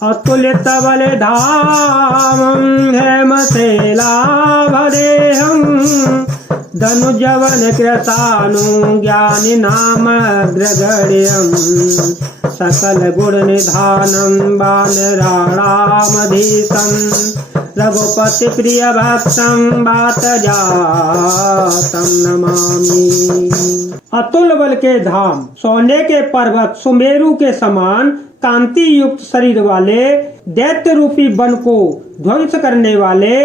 अतुलित बल धाम हेमशैलाभदेहं धनुजवन कृतानु ज्ञानी नाम अग्रगण्यं सकल गुण निधानं वानराणामधीशं रघुपति प्रिय भक्तं वात जातं नमामि। अतुल बल के धाम, सोने के पर्वत सुमेरु के समान कांति युक्त शरीर वाले, दैत्य रूपी वन को ध्वंस करने वाले,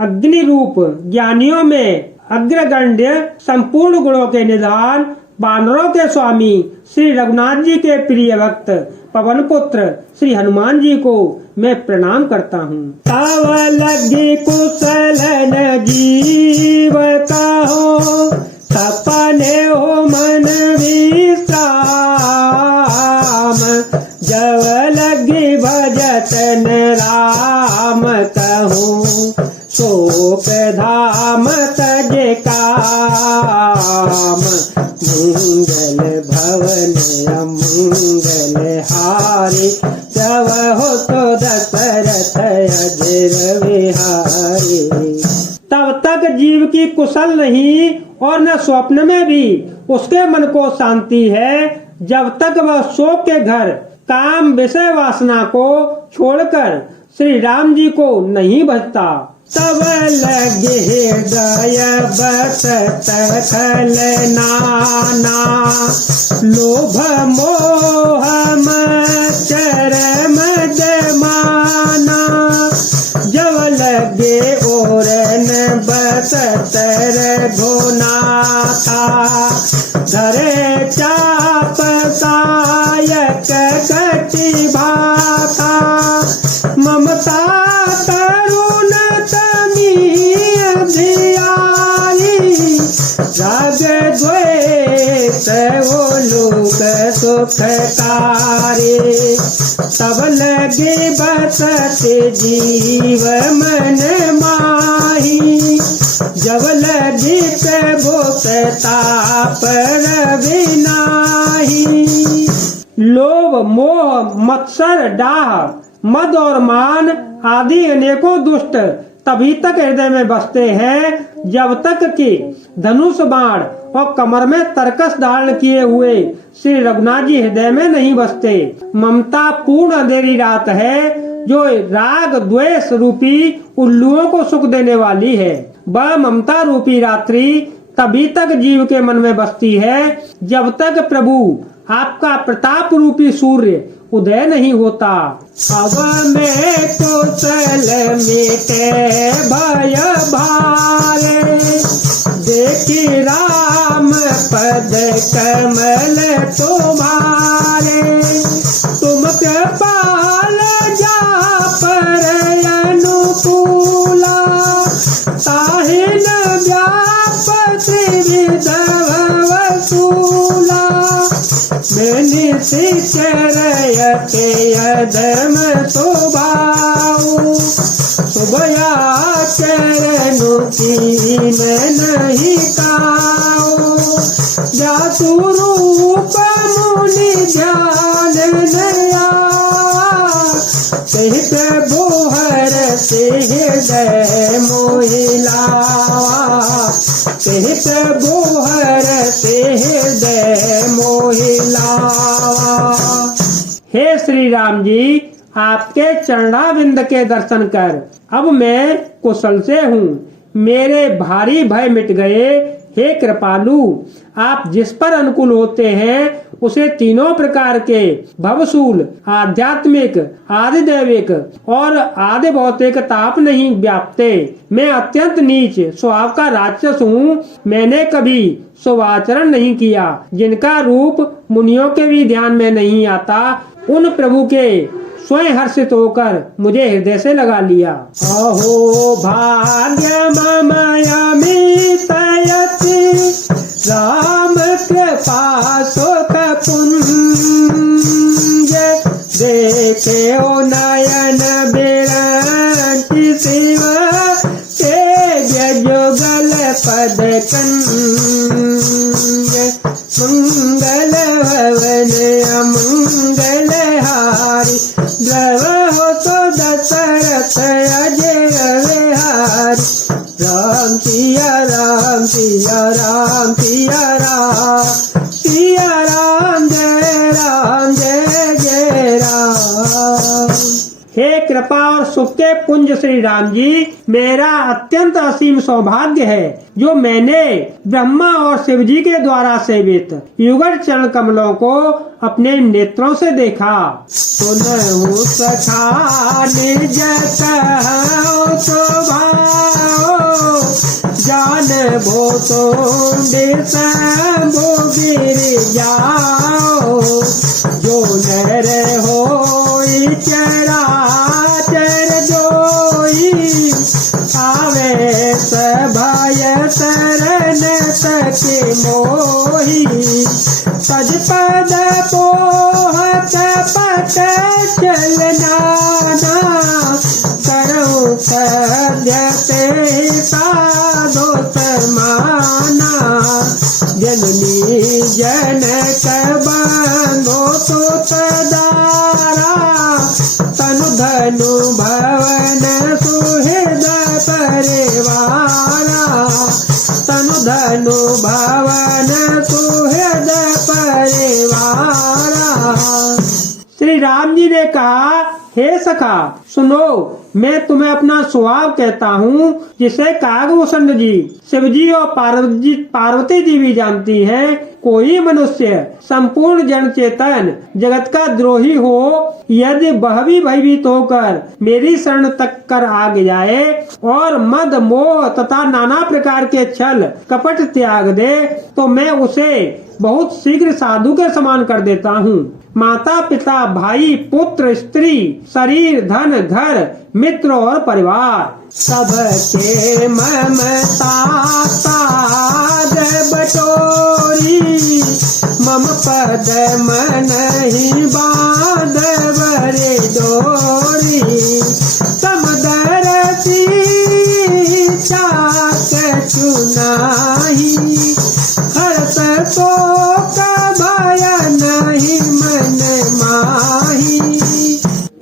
अग्नि रूप ज्ञानियों में अग्रगण्य, संपूर्ण गुणों के निधान, वानरों के स्वामी श्री रघुनाथ जी के प्रिय भक्त पवन पुत्र श्री हनुमान जी को मैं प्रणाम करता हूँ। तव लगी कुशल न जीव कहो, सपने हो मन विश्राम, जब लगी भजतन राम कहूँ, शोक धाम तज काम, मंगल भवन अमंगल हारी, जब हो तो दशरथ अजर विहारी। तब तक जीव की कुशल नहीं और न स्वप्न में भी उसके मन को शांति है, जब तक वह शोक के घर काम विषय वासना को छोड़कर श्री राम जी को नहीं भजता। तब लगे हृदय बसत खल नाना, लोभ मोह मत्सर मद माना, जब लगे ओरन बसत रघुना था, धरे चाप सायक कटि भाता, ममता तरुण राग द्वेष वो लोक सुखकारी, तब लगे बसत जीव मन माही, जब लगे प्रभु ताप रविनाही। लोभ मोह मत्सर डाह मद और मान आदि अनेकों दुष्ट तभी तक हृदय में बसते हैं जब तक कि धनुष बाण और कमर में तरकस धारण किए हुए श्री रघुनाथ जी हृदय में नहीं बसते। ममता पूर्ण अंधेरी रात है जो राग द्वेष रूपी उल्लुओं को सुख देने वाली है। वह ममता रूपी रात्रि तभी तक जीव के मन में बसती है जब तक प्रभु आपका प्रताप रूपी सूर्य उदय नहीं होता। अब में कुशल मिटे भय भारे, देखी राम पद कमल तुम्हारे, तुम कृपाल जा पर अनुकूला, ताहि न व्याप त्रिविध वसूला, मैंने से चरयते यदम स्वभाव, सुबया चरणु की नहीं ताओ, जातु रूप मुनि ध्यान नया, सहित बोहर से हृदय मोहिला, सहित बोहर से हृदय मोहिला। हे श्री राम जी, आपके चरणाविंद के दर्शन कर अब मैं कुशल से हूँ, मेरे भारी भय मिट गए। हे कृपालु, आप जिस पर अनुकूल होते हैं उसे तीनों प्रकार के भवशूल, आध्यात्मिक, आदि दैविक और आदि भौतिक ताप नहीं व्यापते। मैं अत्यंत नीच स्वभाव का राक्षस हूँ। मैंने कभी शुभाचरण नहीं किया, जिनका रूप मुनियों के भी ध्यान में नहीं आता। उन प्रभु के स्वयं हर्षित होकर मुझे हृदय से लगा लिया। अहो भाग्य मम अमितयति, राम कृपा सुख पुंज, देखे ओ नयन बिरंति शिव, तेज जुगल पद कंज, मंगल भवन अमंगल हारी, द्रव हो हे कृपा और सुख के पुंज श्री राम जी, मेरा अत्यंत असीम सौभाग्य है जो मैंने ब्रह्मा और शिव जी के द्वारा सेवित युगल चरण कमलों को अपने नेत्रों से देखा। सुनहु सखा निज कहो स्वभाव, जान भो तो गिर जाओ। जो नर होई चराचर जोई, आवे सभय शरण सके मोही। सज पद पोहत पट चलना, करो सद्य ते साधो समाना। जननी जनक बंधो सुत दारा, तनु धनु भवन सुहृद परिवारा। तनु धनु भवन सुहृद परिवारा। श्री राम जी ने कहा, हे सखा सुनो, मैं तुम्हें अपना स्वभाव कहता हूँ जिसे कागभूषण जी, शिव जी और पार्वती जी भी जानती हैं। कोई मनुष्य संपूर्ण जन चेतन जगत का द्रोही हो, यदि वह भी भयभीत होकर मेरी शरण तक कर आगे जाए और मद मोह तथा नाना प्रकार के छल कपट त्याग दे, तो मैं उसे बहुत शीघ्र साधु के समान कर देता हूँ। माता पिता भाई पुत्र स्त्री शरीर धन घर मित्र और परिवार सबके ममता ताज बटोरी। मम पद मन ही बांधवरे डोरी। समदरसी चाक चुनाही, हरत शोक भय नहीं मन माही।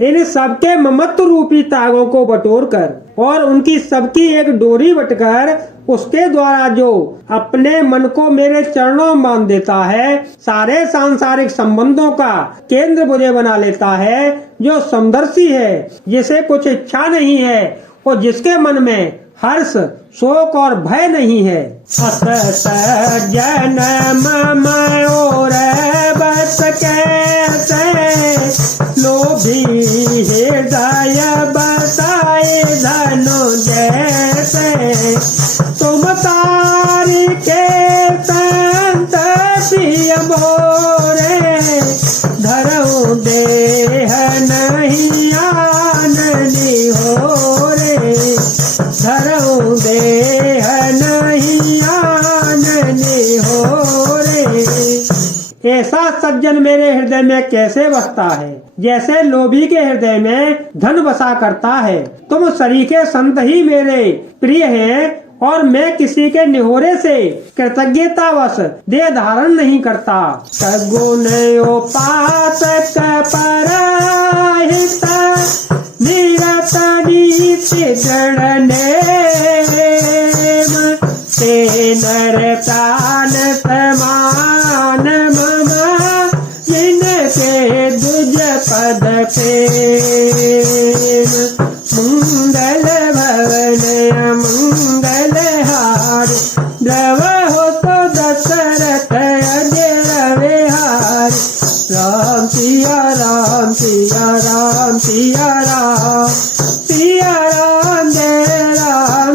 इन सबके ममत्व रूपी तागों को बटोरकर और उनकी सबकी एक डोरी बटकर उसके द्वारा जो अपने मन को मेरे चरणों में बांध देता है, सारे सांसारिक संबंधों का केंद्र मुझे बना लेता है, जो समदर्शी है, जिसे कुछ इच्छा नहीं है और जिसके मन में हर्ष शोक और भय नहीं है। असत जन्म और बस कैसे, लोभी हृदय बसाए धनु जैसे। तुम तारी के संत प्रिय मोरे, धरऊ देह नहीं आननी हो रे। धरऊ देह नहीं आननी हो रे। ऐसा सज्जन मेरे हृदय में कैसे बसता है, जैसे लोभी के हृदय में धन बसा करता है। तुम सरीखे संत ही मेरे प्रिय हैं और मैं किसी के निहोरे से कृतज्ञतावश देह धारण नहीं करता। सगुण उपासक पराहित निरत नीति जड़ने, ते नर प्राण समान मम जिनके दुज पद प्रेम। मंगल भवन मंगल हार, द्रव हो तो दशरथ अजर विहार। राम सिया राम सिया राम सिया राम, सिया राम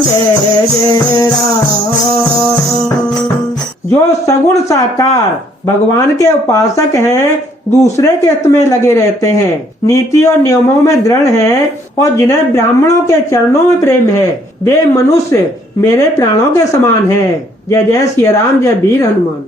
जय जय राम। जो सगुण साकार भगवान के उपासक हैं, दूसरे के हित में लगे रहते हैं, नीति और नियमों में दृढ़ हैं और जिन्हें ब्राह्मणों के चरणों में प्रेम है, वे मनुष्य मेरे प्राणों के समान हैं। जय जय श्री राम, जय वीर हनुमान।